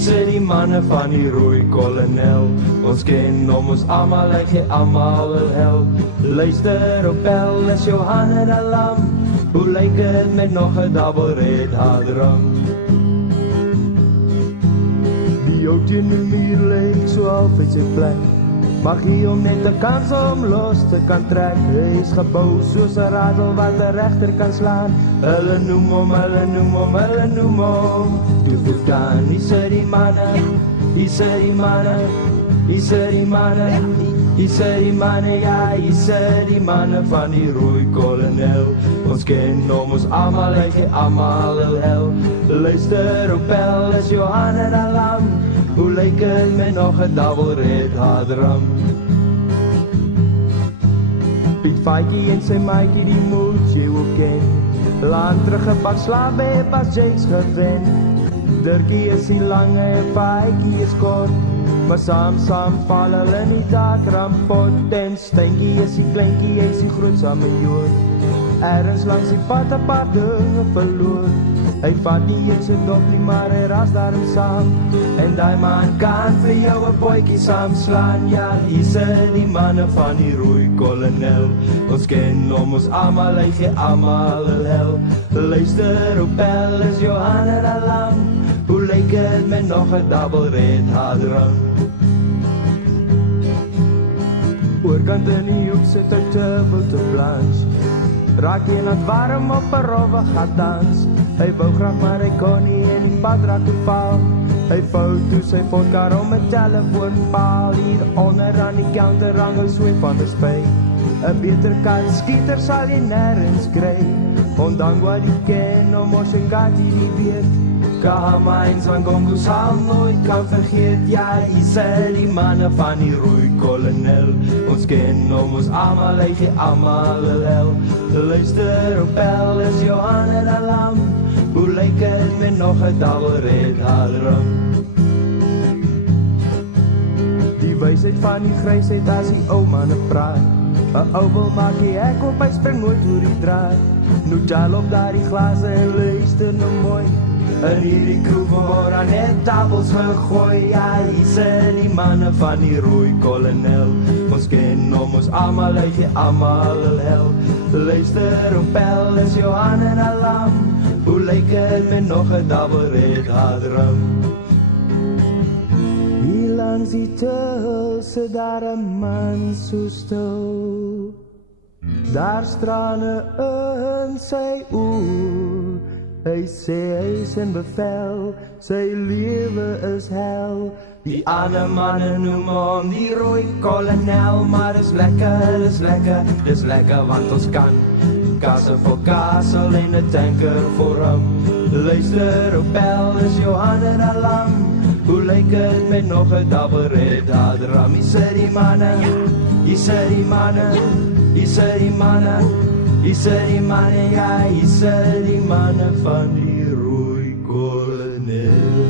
sê die manne van die rooi kolonel. Ons ken hom, ons almal, ek gee almal wil help. Luister op bel, is Johan en Alam. Hoe lyk het met nog 'n double red hadram? Die ou teen die muur lyk so half uit sy plek. Mag hy hom net 'n kans om los te kan trek. Hy is gebou soos 'n radel wat 'n regter kan slaan. Hulle noem hom, hulle noem hom, hulle noem hom Tufukan. Hier sê die manne, hier sê die manne, hier sê die manne, hier sê die manne, ja, hier sê die manne van die rooi kolonel. Ons ken hom, ons almal, hy gee almal wil help. Luister op bel, is Johan en Alam. Hoe lyk het met nog 'n double red hadram? Piet Faitjie en sy maatjie, die moet jy ook ken. Lang terug 'n pak slaap het pas Jakes gewen. Dirkie is die lange en Faitjie is kort, maar saam val hulle in die dakrampot. En Steintjie is die kleintjie, hy is die groot samejoor. Ergens langs die pad 'n paar dinge verloor. Hy vat nie eens 'n dop nie, maar hy ras daarom saam. En die man kan vir jou 'n bootjie saamslaan. Ja, hier sê die manne van die rooi kolonel. Ons ken hom, ons almal, hy gee almal hel. Luister op bel, is Johan en Alam. Hoe lyk het met nog 'n double red hadram? Oorkant in die hoek sit ek te blanche. Raak jy net warm op 'n rowwe gat dans. Hy wou graag maar hy kon nie en die pad raak te val. Hy vou toe sy vodka om 'n telefoonpaal. Hier onder aan die counter hang 'n sweep van die spy. 'n beter kat skieter sal jy nêrens kry. Ondangwa die ken om ons en kat die weet. Kahama en Zwangongo sal nooit kan vergeet. Ja, hier sê die manne van die rooi kolonel. Ons ken hom, ons almal, hy gee almal hel. Luister op bel, is Johan en Alam. Hoe lyk het met nog 'n double red hadram? Die wysheid van die grysheid as die ou manne praat. 'n Ou wil maak die hek op, hy spring nooit oor die draad. Nou tel op daar die glase en luister nou mooi. In hierdie kroeg word aan net tafels gegooi. Ja, hier sê die manne van die rooi kolonel. Ons ken hom, ons almal, hy gee almal hel. Luister op bel, is Johan en Alam. Hoe lyk het met nog 'n double red hadram? Hier langs die tul sit daar 'n man so stil. Daar strale in sy oor. Hy sê hy is in bevel, sy lewe is hel. Die ander manne noem hom die rooi kolonel. Maar dis lekker, dis lekker, dis lekker want ons kan kasse vir kassel en 'n tanker vir hom. Luister op bel, is Johan en Alam. Hoe lyk het met nog 'n double red hadram? Hier sê die manne, hier sê die manne, hier sê die manne, hier sê die manne, ja, hier sê die manne van die rooi kolonel.